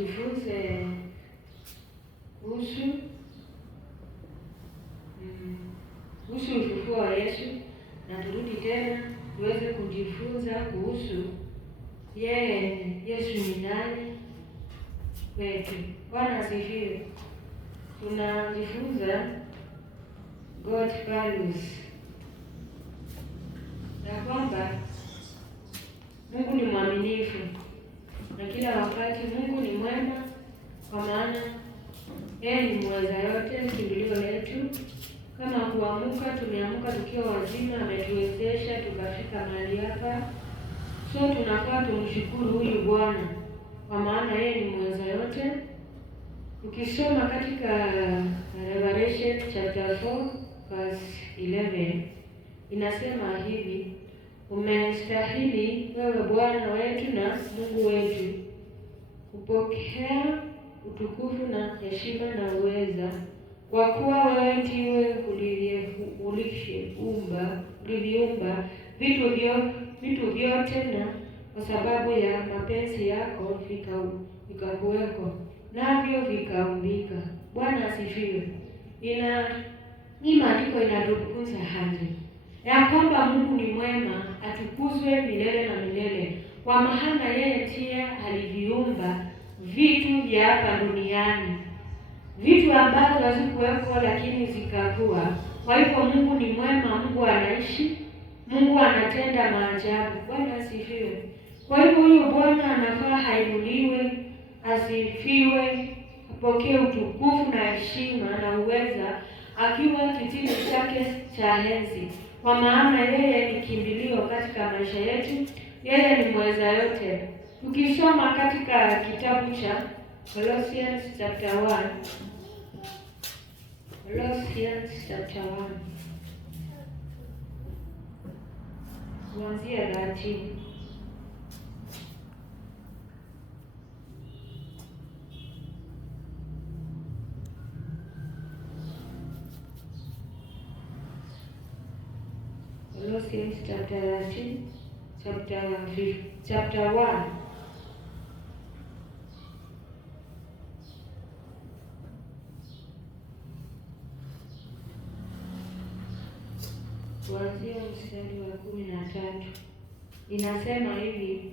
Jifunze kuhusu ufufuo wa Yesu, na turudi tena tuweze kujifunza kuhusu Yesu ni nani kwetu. Bwana asifiwe. Tunajifunza God values, na kwamba Mungu ni mwaminifu na kila wakati Mungu ni mwema, kwa maana yeye ni mweza yote, kimbilio letu. Kama kuamka, tumeamka tukiwa wazima, ametuwezesha tukafika mahali hapa. So tunafaa tumshukuru huyu Bwana, kwa maana yeye ni mweza yote. Ukisoma katika Revelation chapter 4 verse 11 inasema hivi: umestahili wewe Bwana wetu na Mungu wetu kupokea utukufu na heshima na uweza, kwa kuwa wewe ndiwe uliviumba vitu vyote, na kwa sababu ya mapenzi yako vikakuweko, navyo vikaumbika. Bwana asifiwe. Hii maandiko inatukuza haja ya kwamba Mungu ni mwema, atukuzwe milele na milele, kwa maana yeye ndiye aliviumba vitu vya hapa duniani, vitu ambazo hazikuweko lakini zikakuwa. Kwa hivyo Mungu ni mwema, Mungu anaishi, Mungu anatenda maajabu. Bwana asifiwe. Kwa hivyo huyu Bwana anafaa hainuliwe, asifiwe, apokee utukufu na heshima na uweza, akiwa kitini chake cha enzi, kwa maana yeye ni kimbilio katika maisha yetu. Yeye ni mweza yote. Tukisoma katika kitabu cha Colossians chapter 1, Colossians chapter 1 kuanzia 13. Colossians chapter 13, chapter 1 kuanzia mstari wa 13 inasema hivi: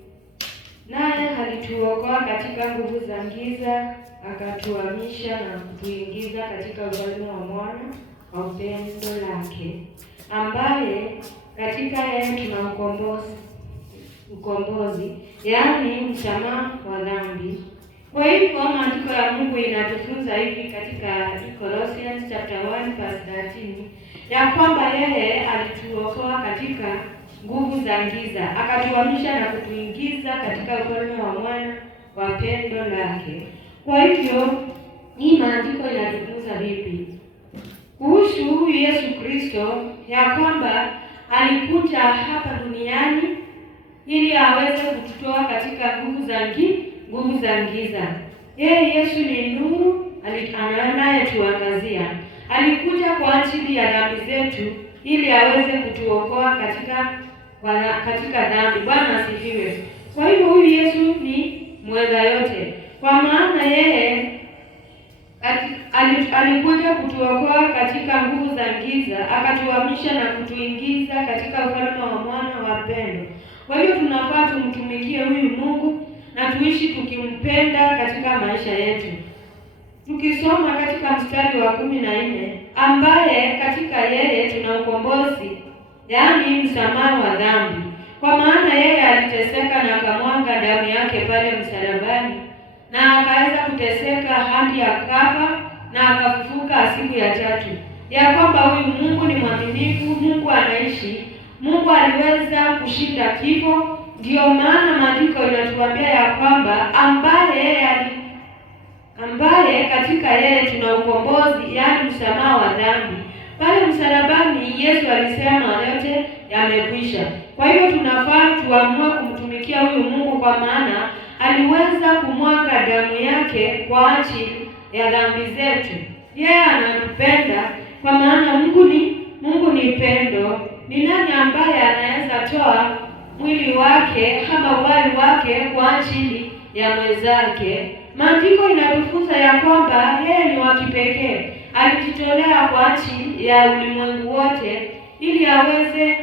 naye alituokoa katika nguvu za giza, akatuhamisha na kutuingiza katika ufalme wa mwana wa upendo lake, ambaye katika yeye tuna ukombozi, yaani msamaha wa dhambi. Kwa hivyo maandiko ya Mungu inatufunza hivi katika Colossians chapter 1 verse 13 ya kwamba yeye alituokoa katika nguvu za giza, akatuhamisha na kutuingiza katika ufalme wa mwana wa pendo lake. Kwa hivyo hii maandiko inatufunza vipi kuhusu huyu Yesu Kristo, ya kwamba alikuja hapa duniani ili aweze kututoa katika nguvu za giza. Yeye Yesu ni nuru anayetuangazia. Alikuja kwa ajili ya dhambi zetu ili aweze kutuokoa katika dhambi. Bwana asifiwe. Kwa hivyo huyu Yesu ni mweza yote, kwa maana yeye alikuja kutuokoa katika nguvu za giza, akatuhamisha na kutuingiza katika ufalme wa mwana wa pendo. Kwa hiyo tunafaa tumtumikie huyu Mungu na tuishi tukimpenda katika maisha yetu. Tukisoma katika mstari wa 14, ambaye katika yeye tuna ukombozi, yaani msamaha wa dhambi, kwa maana yeye aliteseka na akamwaga damu yake pale msalabani, na akaweza kuteseka hadi akafa na akafufuka siku ya tatu, ya kwamba huyu Mungu ni mwaminifu, Mungu anaishi, Mungu aliweza kushinda kifo. Ndio maana maandiko inatuambia ya kwamba ambaye katika yeye tuna ukombozi, yaani msamaha wa dhambi. Pale msalabani Yesu alisema yote yamekwisha. Kwa hivyo tunafaa tuamue kumtumikia huyu Mungu, kwa maana aliweza kumwaga damu yake kwa ajili ya dhambi zetu. Yeye anatupenda, kwa maana Mungu ni pendo. Ni nani ambaye anaweza toa mwili wake ama uhai wake kwa ajili ya mwenzake? Maandiko inatufunza ya kwamba yeye ni wa kipekee, alijitolea kwa ajili ya ulimwengu wote ili aweze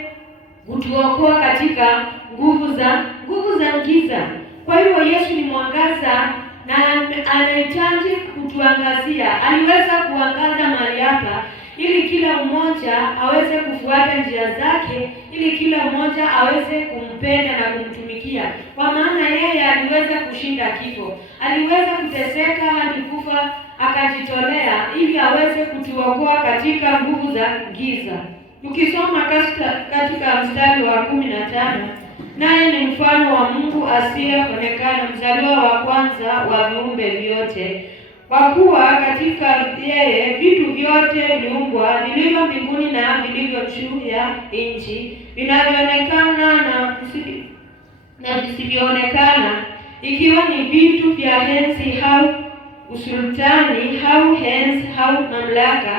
kutuokoa katika nguvu za giza. Kwa hivyo Yesu ni mwangaza na anahitaji kutuangazia. Aliweza kuangaza mahali hapa ili kila mmoja aweze kufuata njia zake, ili kila mmoja aweze kumpenda na kumtumikia. Kwa maana yeye aliweza kushinda kifo, aliweza kuteseka hadi kufa, akajitolea ili aweze kutuokoa katika nguvu za giza. Tukisoma katika mstari wa 15, naye ni mfano wa Mungu asiyeonekana, mzaliwa wa kwanza wa viumbe vyote. Kwa kuwa katika yeye vitu vyote viliumbwa, vilivyo mbinguni na vilivyo juu ya nchi, vinavyoonekana na visivyoonekana, ikiwa ni vitu vya enzi au usultani au enzi au mamlaka.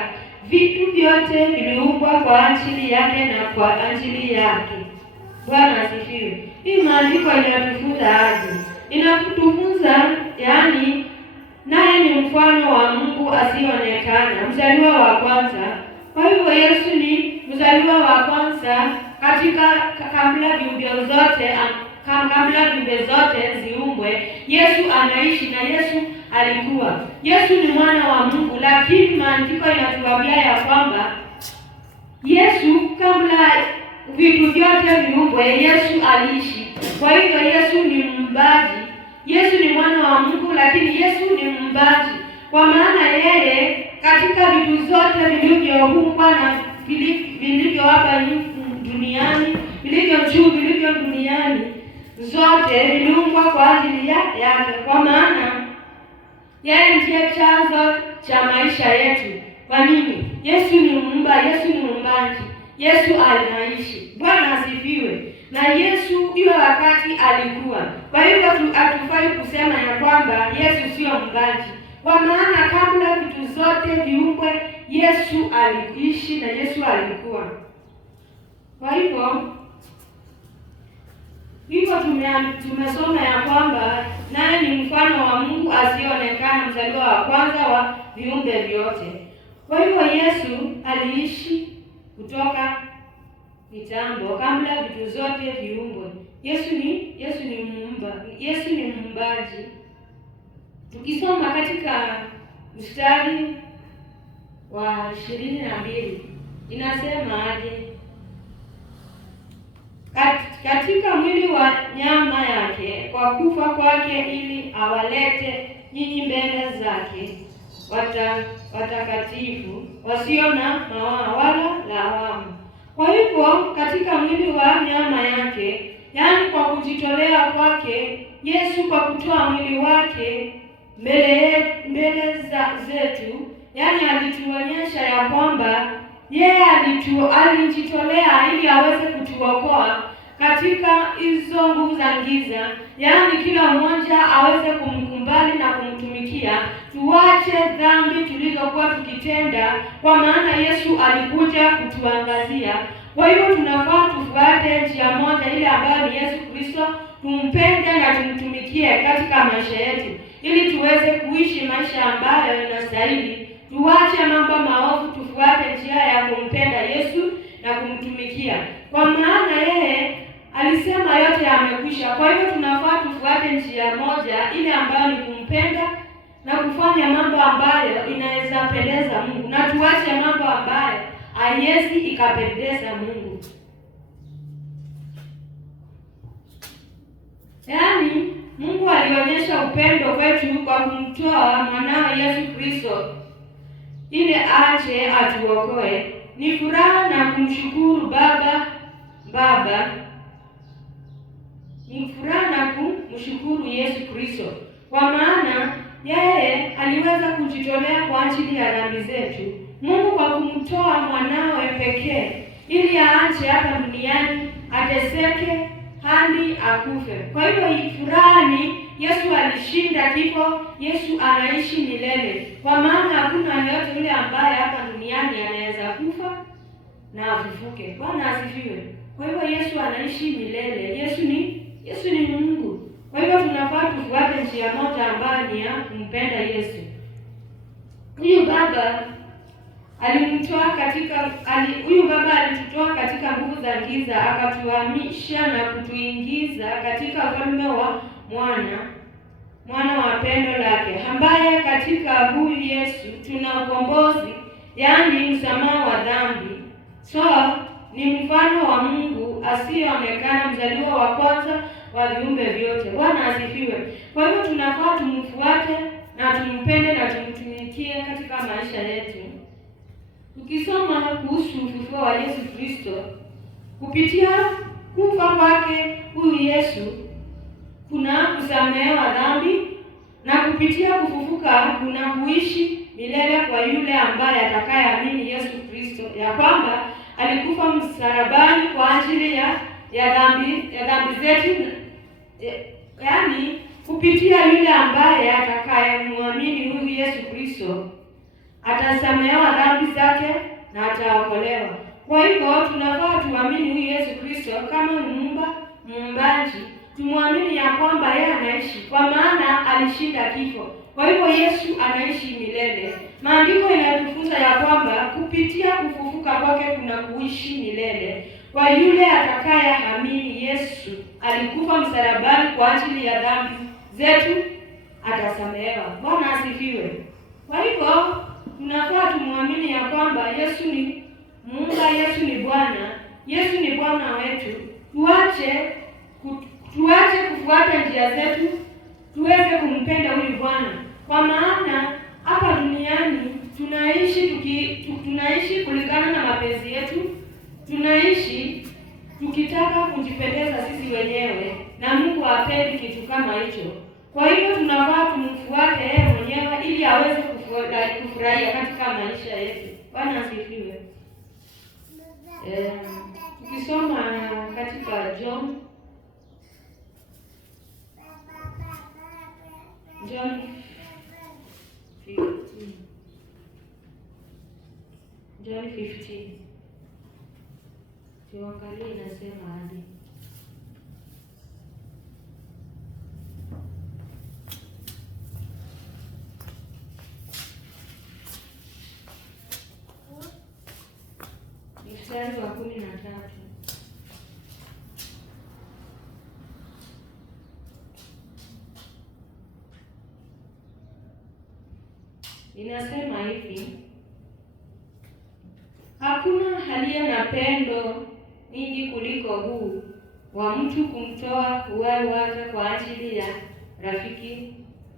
Vitu vyote viliumbwa kwa ajili yake na kwa ajili yake. Bwana asifiwe. Hii maandiko inatufunza aje? Inatufunza yaani naye ni mfano wa Mungu asiyeonekana, mzaliwa wa kwanza. Kwa hivyo Yesu ni mzaliwa wa kwanza katika kabla viumbe zote ziumbwe. Yesu anaishi na Yesu alikuwa. Yesu ni mwana wa Mungu, lakini maandiko inatuambia ya kwamba Yesu kabla vitu vyote viumbwe, Yesu aliishi. Kwa hivyo Yesu ni muumbaji. Yesu ni mwana wa Mungu, lakini Yesu ni muumbaji. Kwa maana yeye katika vitu zote vilivyoumbwa na vilivyo hapa duniani, vilivyo juu, vilivyo duniani, zote viliumbwa kwa ajili yake. Kwa maana yeye ndiye chanzo cha maisha yetu. Kwa nini? Yesu ni muumbaji. Yesu anaishi. Bwana asifiwe. Na Yesu hiyo wakati alikuwa. Kwa hivyo hatufai kusema ya kwamba Yesu sio muumbaji. Kwa maana kabla vitu zote viumbwe, Yesu aliishi na Yesu alikuwa. Kwa hivyo tumesoma ya kwamba naye ni mfano wa Mungu asiyeonekana, mzaliwa wa kwanza wa viumbe vyote. Kwa hivyo Yesu aliishi kutoka mitambo kabla vitu zote viumbwe. Yesu ni muumbaji. Tukisoma katika mstari wa 22 inasema aje? Katika mwili wa nyama yake, kwa kufa kwake, ili awalete nyinyi mbele zake watakatifu, wasio na mawaa wala lawama. Kwa hivyo katika mwili wa nyama yake, yaani kwa kujitolea kwake, Yesu kwa kutoa mwili wake mbele zetu, yaani alituonyesha ya kwamba yeye alijitolea ili aweze kutuokoa katika hizo nguvu za giza, yaani kila mmoja aweze kumkumbali na kumtumikia. Tuache dhambi tulizokuwa tukitenda, kwa maana Yesu alikuja kutuangazia. Kwa hivyo tunafaa tufuate njia moja ile ambayo ni Yesu Kristo, tumpende na tumtumikie katika maisha yetu, ili tuweze kuishi maisha ambayo inastahili. Tuache mambo maovu, tufuate njia ya kumpenda Yesu na kumtumikia. Kwa maana yeye alisema yote yamekwisha. Kwa hivyo tunafaa tufuate njia moja ile ambayo ni kumpenda na kufanya mambo ambayo inaweza pendeza Mungu, na tuache mambo ambayo haiwezi ikapendeza Mungu. Yaani Mungu alionyesha upendo kwetu kwa kumtoa mwanawe Yesu Kristo ili aje atuokoe. Ni furaha na kumshukuru Baba. Ni furaha na kumshukuru Yesu Kristo, kwa maana yeye aliweza kujitolea kwa ajili ya dhambi zetu. Mungu kwa kumtoa mwanawe pekee ili aache hapa duniani ateseke hadi akufe. Kwa hivyo furaha ni Yesu alishinda kifo, Yesu anaishi milele. Kwa maana hakuna yeyote yule ambaye hapa duniani anaweza kufa na afufuke. Bwana asifiwe. Kwa hivyo Yesu anaishi milele. Yesu ni Mungu. Kwa hivyo tunafaa tufuate njia moja ambayo ni ya kumpenda Yesu. Huyu baba alitutoa katika nguvu za giza, akatuhamisha na kutuingiza katika ufalme wa mwana wa pendo lake, ambaye katika huyu Yesu tuna ukombozi, yaani msamaha wa dhambi. Ni mfano wa Mungu asiyeonekana, mzaliwa wa kwanza wa viumbe vyote. Bwana asifiwe. Kwa hivyo tunafaa tumfuate na tumpende na tumtumikie katika maisha yetu. Tukisoma kuhusu ufufuo wa Yesu Kristo, kupitia kufa kwake huyu Yesu kuna kusamehewa dhambi, na kupitia kufufuka kuna kuishi milele kwa yule ambaye atakayeamini Yesu Kristo, ya kwamba alikufa msalabani kwa ajili ya dhambi zetu. Yaani kupitia yule ambaye atakayemwamini huyu Yesu Kristo atasamehewa dhambi zake na ataokolewa. Kwa hivyo tunafaa tuamini huyu Yesu Kristo kama muumbaji. Tumwamini ya kwamba yeye anaishi, kwa maana alishinda kifo. Kwa hivyo Yesu anaishi milele. Maandiko inatufunza ya kwamba kupitia kufufuka kwake kuna kuishi milele kwa yule atakayeamini Yesu alikufa msalabani kwa ajili ya dhambi zetu, atasamehewa. Bwana asifiwe. Kwa hivyo tunafaa tumwamini ya kwamba Yesu ni Mungu, Yesu ni Bwana, Yesu ni Bwana wetu. Tuache kufuata njia zetu, tuweze kumpenda huyu Bwana, kwa maana hapa duniani tunaishi kulingana na mapenzi yetu, tunaishi tukitaka kujipendeza sisi wenyewe, na Mungu hapendi kitu kama hicho. Kwa hivyo tunafaa tumfuate yeye mwenyewe ili aweze kufurahia katika maisha yetu. Bwana asifiwe. Tukisoma katika John 15. Tuangalie inasema hadi mstari wa 13. Inasema hivi: hakuna aliye na pendo nyingi kuliko huu wa mtu kumtoa uhai wake kwa ajili ya rafiki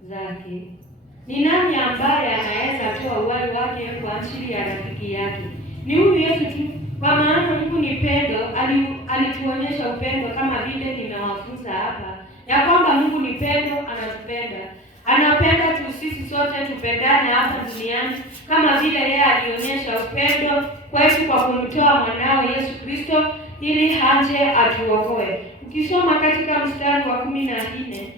zake. Ni nani ambaye anaweza toa uhai wake kwa ajili ya rafiki yake? Ni huyu Yesu tu. Kwa maana Mungu ni pendo, alituonyesha upendo kama vile ninawafunza hapa, ya kwamba Mungu ni pendo, anapenda tu sisi sote tupendane hapa duniani, kama vile yeye alionyesha upendo kwetu kwa kumtoa mwanao Yesu Kristo ili aje atuokoe. Ukisoma katika mstari wa 14,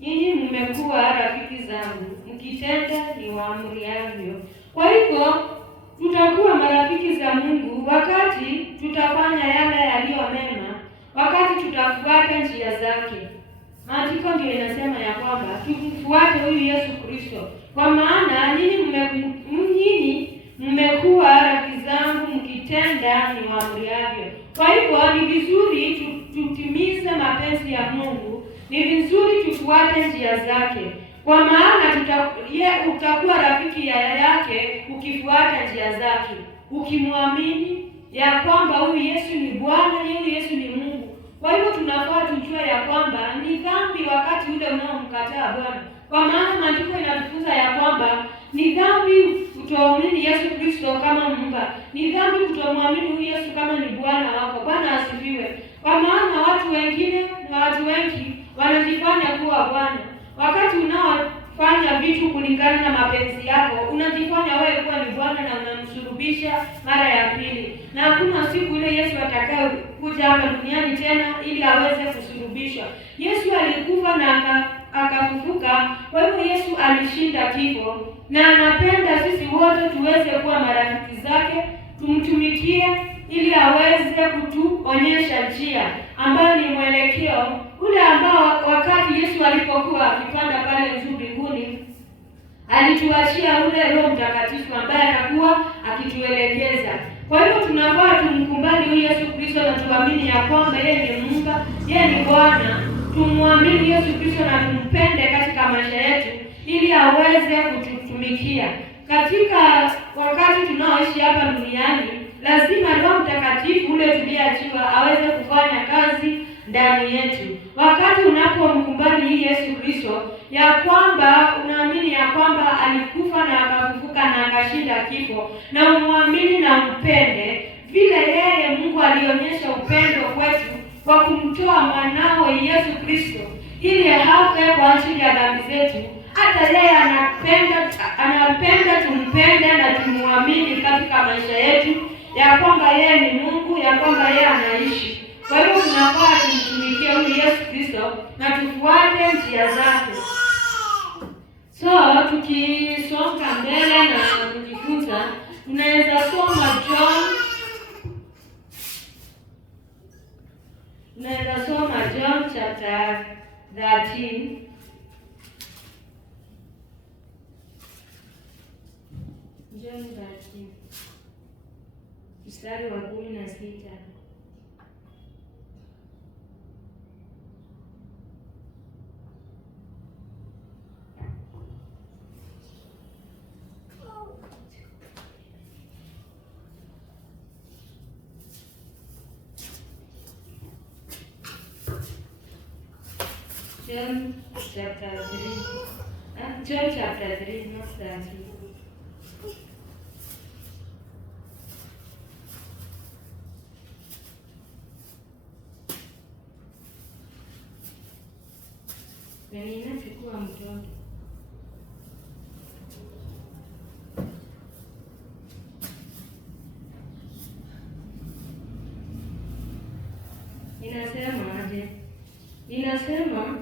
nyinyi mmekuwa rafiki zangu mkitenda niwaamriavyo. Kwa hivyo tutakuwa marafiki za Mungu wakati tutafanya yale yaliyo mema, wakati tutafuata njia zake. Maandiko ndio inasema ya kwamba tumfuate huyu Yesu Kristo, kwa maana nyinyi mmekuwa rafiki zangu mkitenda niwaamriavyo. Kwa hivyo ni vizuri tutimize mapenzi ya Mungu, ni vizuri tufuate njia zake, kwa maana utakuwa rafiki yake ukifuata njia zake, ukimwamini ya kwamba huyu Yesu ni Bwana, huyu Yesu ni Mungu. Kwa hivyo tunafaa tujue ya kwamba ni dhambi wakati ule unaomkataa Bwana, kwa maana maandiko inatufunza ya kwamba ni dhambi kutoamini Yesu Kristo kama Muumba, ni dhambi kutomwamini huyu Yesu kama ni Bwana wako. Bwana asifiwe. Kwa maana watu wengi wanajifanya kuwa Bwana. Wakati unaofanya vitu kulingana na mapenzi yako, unajifanya wewe kuwa ni Bwana na unamsulubisha mara ya pili. Na hakuna siku ile Yesu atakaye kuja hapa duniani tena ili aweze kusulubishwa. Yesu alikufa na akafufuka. Kwa hivyo Yesu alishinda kifo, na anapenda sisi wote tuweze kuwa marafiki zake, tumtumikie ili aweze kutuonyesha njia ambayo ni mwelekeo. ule ambao wakati Yesu alipokuwa akipanda pale juu mbinguni, alituachia ule Roho Mtakatifu ambaye atakuwa akituelekeza. Kwa hivyo tunafaa tumkubali huyu Yesu Kristo na tuamini ya kwamba yeye ni Mungu, yeye ni Bwana. Tumwamini Yesu Kristo na tumpende katika maisha yetu ili aweze kututumikia. Katika wakati tunaoishi hapa duniani, lazima Roho Mtakatifu ule tuliachiwa aweze kufanya kazi ndani yetu. Wakati unapomkubali hii Yesu Kristo, ya kwamba unaamini ya kwamba alikufa na akafufuka na akashinda kifo, na umwamini na umpende vile yeye Mungu alionyesha upendo kwetu kwa kumtoa mwanao Yesu Kristo ili afe kwa ajili ya dhambi zetu. Hata yeye anapenda tumpende na tumwamini katika maisha yetu ya kwamba yeye ni Mungu, ya kwamba yeye anaishi. Kwa hivyo tunafaa tumtumikie huyu Yesu Kristo na tufuate njia zake. So tukisonga mbele na kujifunza, tunaweza soma John chapter 13. John 13 mstari wa 16. John chapter 3, not 13. Ninachukua mtoto. Inasema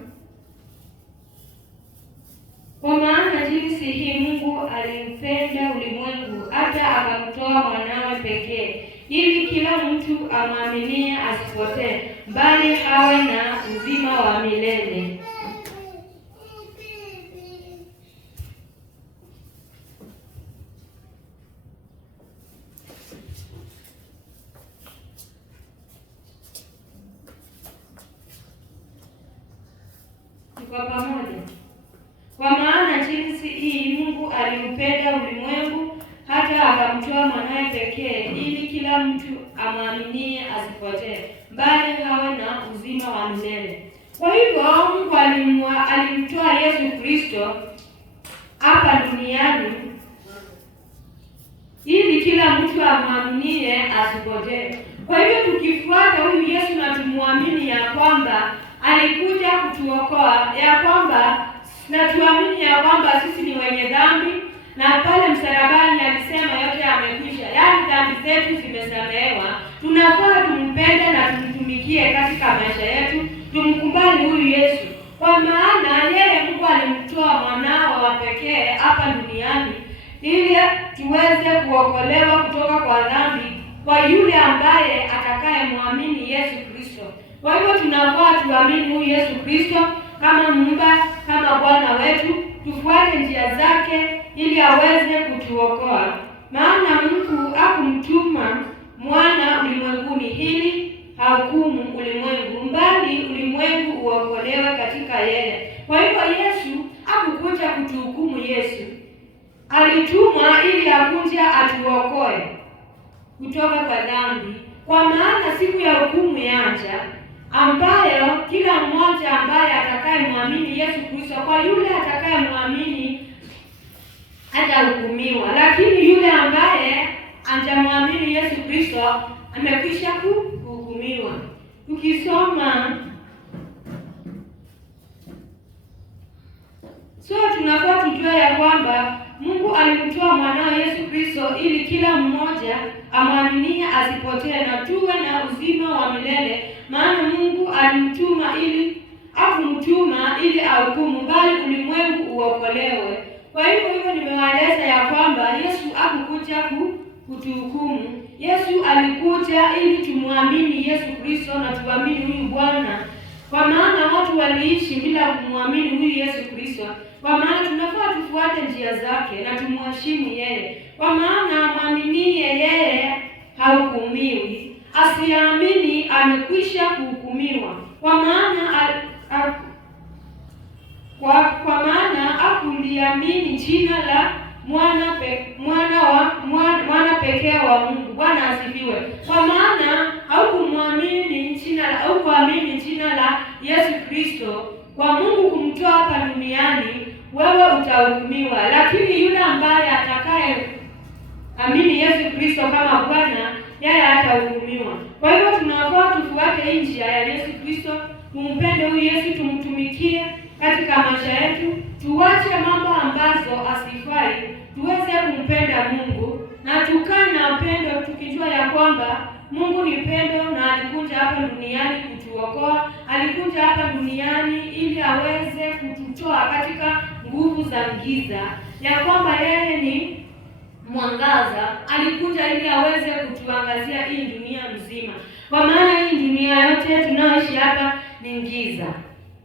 kwa maana jinsi hii Mungu alimpenda ulimwengu hata akamtoa mwanawe pekee, ili kila mtu amwaminie asipotee, bali awe na uzima wa milele. Kwa pamoja. Kwa maana jinsi hii Mungu alimpenda ulimwengu hata akamtoa mwanawe pekee, ili kila mtu amwaminie asipotee, bali awe na uzima wa milele. Kwa hivyo Mungu alimtoa Yesu Kristo hapa duniani ili kila mtu amwaminie asipotee. Kwa hivyo tukifuata huyu Yesu na tumwamini ya kwamba alikuja kutuokoa, ya kwamba na tuamini ya kwamba sisi ni wenye dhambi, na pale msalabani alisema yote yamekwisha, yaani dhambi zetu zimesamehewa. Tunafaa tumpende na tumtumikie katika maisha yetu, tumkubali huyu Yesu, kwa maana yeye Mungu alimtoa mwanao wa pekee hapa duniani ili tuweze kuokolewa kutoka kwa dhambi kwa yule ambaye atakayemwamini Yesu Kristo. Kwa hivyo tunafaa tuamini huyu Yesu Kristo kama Mungu, kama Bwana wetu, tufuate njia zake ili aweze kutuokoa. Maana Mungu hakumtuma mwana ulimwenguni ili ahukumu ulimwengu, bali ulimwengu uokolewe katika yeye. Kwa hivyo Yesu hakukuja kutuhukumu. Yesu alitumwa ili akuja atuokoe kutoka kwa dhambi, kwa maana siku ya hukumu yaja, ambayo kila mmoja ambaye atakayemwamini Yesu Kristo, kwa yule atakayemwamini atahukumiwa, lakini yule ambaye hajamwamini Yesu Kristo amekwisha kuhukumiwa. Tukisoma tunafaa tujue ya kwamba Mungu alimtoa mwanao Yesu Kristo ili kila mmoja amwaminie asipotee na tuwe na uzima wa milele. Maana Mungu hakumtuma ili ahukumu, bali ulimwengu uokolewe. Kwa hivyo nimewaeleza ya kwamba Yesu hakukuja kutuhukumu. Yesu alikuja ili tumwamini Yesu Kristo na tuamini huyu Bwana kwa maana watu waliishi bila kumwamini huyu Yesu Kristo. Kwa maana tunafaa tufuate njia zake na tumheshimu yeye, kwa maana amwaminie yeye hahukumiwi, asiamini amekwisha kuhukumiwa. Kwa maana hakuliamini jina la mwana pekee wa Mungu. Bwana asifiwe. Kwa maana haukuamini jina la Yesu Kristo kwa Mungu kumtoa hapa duniani, wewe utahukumiwa. Lakini yule ambaye atakaye amini Yesu Kristo kama Bwana, yeye hatahukumiwa. Kwa hivyo tunafaa tufuate njia ya Yesu Kristo, tumpende huyu Yesu, tumtumikie katika maisha yetu, tuache mambo ambazo asifai, tuweze kumpenda Mungu na tukae na upendo, tukijua ya kwamba Mungu ni pendo na alikuja hapa duniani kutuokoa. Alikuja hapa duniani ili aweze kututoa katika nguvu za giza, ya kwamba yeye ni mwangaza. Alikuja ili aweze kutuangazia hii dunia mzima, kwa maana hii dunia yote tunaoishi hapa ni giza.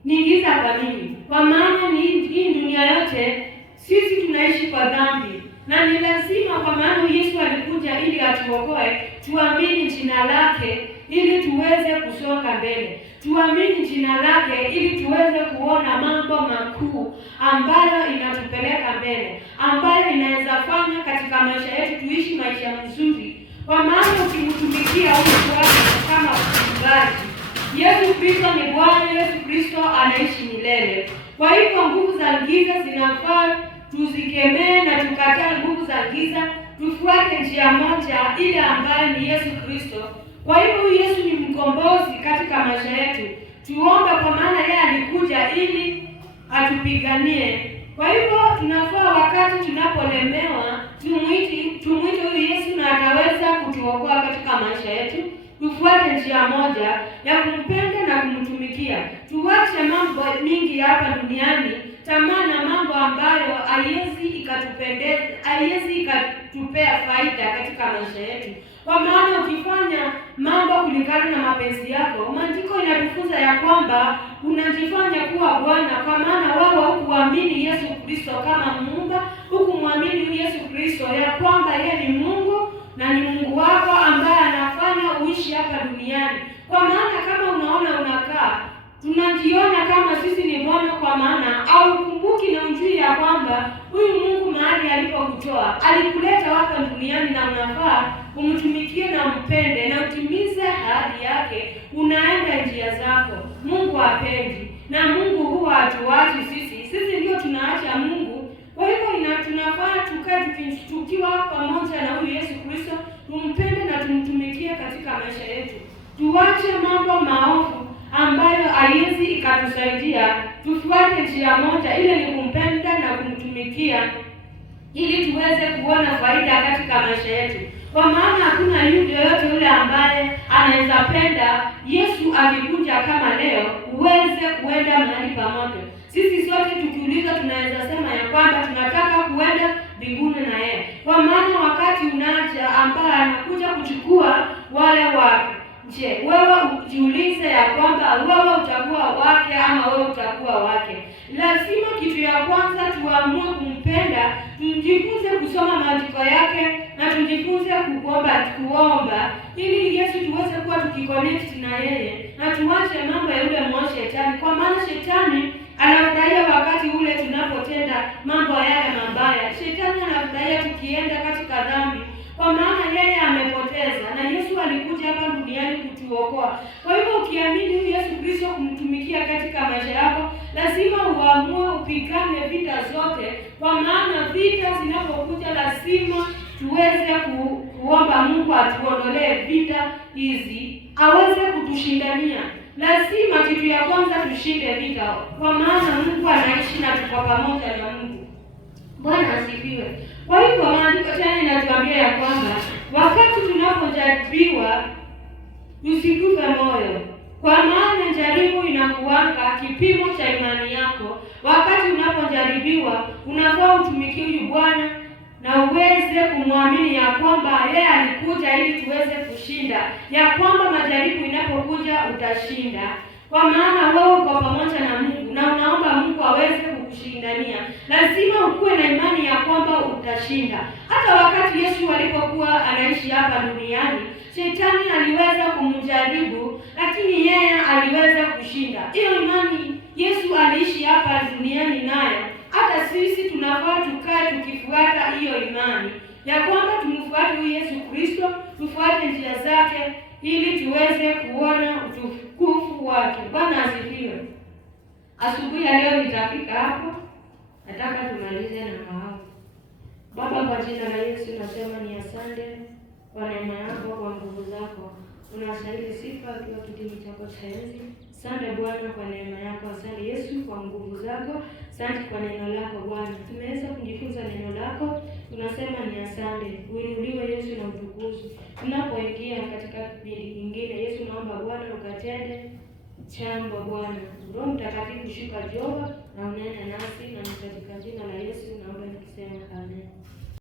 Ni giza kwa nini? Kwa maana ni hii dunia yote sisi tunaishi kwa dhambi, na ni lazima, kwa maana Yesu alikuja ili atuokoe, tuamini jina lake ili tuweze kusonga mbele. Tuamini jina lake ili tuweze kuona mambo makuu ambayo inatupeleka mbele, ambayo inaweza fanya katika maisha yetu tuishi maisha mzuri. Kwa maana ukimtumikia huyu Bwana kama mchungaji, Yesu Kristo ni Bwana, Yesu Kristo anaishi milele. Kwa hivyo nguvu za giza zinafaa tuzikemee na tukatae nguvu za giza, tufuate njia moja ile ambayo ni Yesu Kristo. Kwa hivyo huyu Yesu ni mkombozi katika maisha yetu. Tuombe, kwa maana yeye alikuja ili atupiganie. Kwa hivyo tunafaa wakati tunapolemewa tumuite huyu Yesu na ataweza kutuokoa katika maisha yetu. Tufuate njia moja ya kumpenda na kumtumikia. Tuache mambo mingi hapa duniani, tamaa na mambo ambayo haiwezi ikatupea faida katika maisha yetu. Kwa maana ukifanya mambo kulingana na mapenzi yako, maandiko inatufunza ya kwamba unajifanya kuwa Bwana, kwa maana wewe hukuamini Yesu Kristo kama Muumba, hukumwamini Yesu Kristo ya kwamba yeye ni Mungu na ni Mungu wako ambaye anafanya uishi hapa duniani. Kwa maana kama unaona unakaa, tunajiona kama sisi ni Bwana, kwa maana au kumbuki na ujui ya kwamba huyu Mungu mahali alipokutoa alikuleta hapa duniani, na unafaa umtumikie na umpende na utimize ahadi yake. Unaenda njia zako. Mungu hapendi, na Mungu huwa hatuachi sisi ndio tunaacha Mungu. Kwa hivyo tunafaa tukae tukiwa pamoja na huyu Yesu Kristo, tumpende na tumtumikie katika maisha yetu. Tuache mambo maovu ambayo haiwezi ikatusaidia. Tufuate njia moja ile ni kumpenda na kumtumikia, ili tuweze kuona faida katika maisha yetu. Kwa maana hakuna yoyote yule ambaye anaweza penda Yesu akikuja kama leo uweze kuenda mahali pamoja. Sisi sote tukiuliza tunaweza sema ya kwamba tunataka kuenda mbinguni na yeye. Kwa maana wakati unaja ambaye anakuja kuchukua wale wake. Je, wewe ujiulize ya kwamba wewe utakuwa wake ama wewe utakuwa wake? Lazima kitu ya kwanza tuamue kumpenda, tujifunze kusoma maandiko yake na tujifunze kuomba ili Yesu tuweze kuwa tukiconnect na yeye, na tuache mambo ya yule mwovu shetani. Kwa maana shetani anafurahia wakati ule tunapotenda mambo yale mabaya. Shetani anafurahia tukienda katika dhambi, kwa maana yeye amepoteza, na Yesu alikuja hapa duniani kutuokoa. Kwa hivyo ukiamini Yesu Kristo kumtumikia katika maisha yako, lazima uamue upigane vita zote, kwa maana vita zinapokuja lazima tuweze kuomba Mungu atuondolee vita hizi, aweze kutushindania. Lazima kitu ya kwanza tushinde vita, kwa maana Mungu anaishi na tuko pamoja na Mungu. Bwana asifiwe. Kwa hivyo maandiko tena inatuambia ya kwamba wakati tunapojaribiwa usikufe moyo, kwa maana jaribu inakuanga kipimo cha imani yako. Wakati unapojaribiwa unafaa utumikie huyu Bwana na uweze kumwamini ya kwamba yeye alikuja ili tuweze kushinda, ya kwamba majaribu inapokuja utashinda. kwa maana wewe uko pamoja na Mungu na unaomba Mungu aweze kukushindania. Lazima ukuwe na imani ya kwamba utashinda. Hata wakati Yesu alipokuwa anaishi hapa duniani, Shetani aliweza kumjaribu, lakini yeye aliweza kushinda. Hiyo imani Yesu aliishi hapa duniani nayo, hata sisi tunafaa tukae tukifuata hiyo imani ya kwamba tumfuate huyu Yesu Kristo, tufuate njia zake ili tuweze kuona utukufu wake. Bwana asifiwe. Asubuhi ya leo nitafika hapo, nataka tumalize na maombi. Baba, kwa jina la Yesu nasema ni asante kwa neema yako, kwa nguvu zako. Unastahili sifa kwa kiti chako cha enzi. Asante Bwana kwa neema yako, asante Yesu kwa nguvu zako, asante kwa neno lako Bwana. Tumeweza kujifunza neno lako, tunasema ni asante. Uinuliwe Yesu na utukuzwe. Tunapoingia katika kipindi kingine, Yesu naomba Bwana ukatende jambo Bwana. Roho Mtakatifu shuka Jehova na unene nasi, na katika jina la Yesu naomba nikisema amen.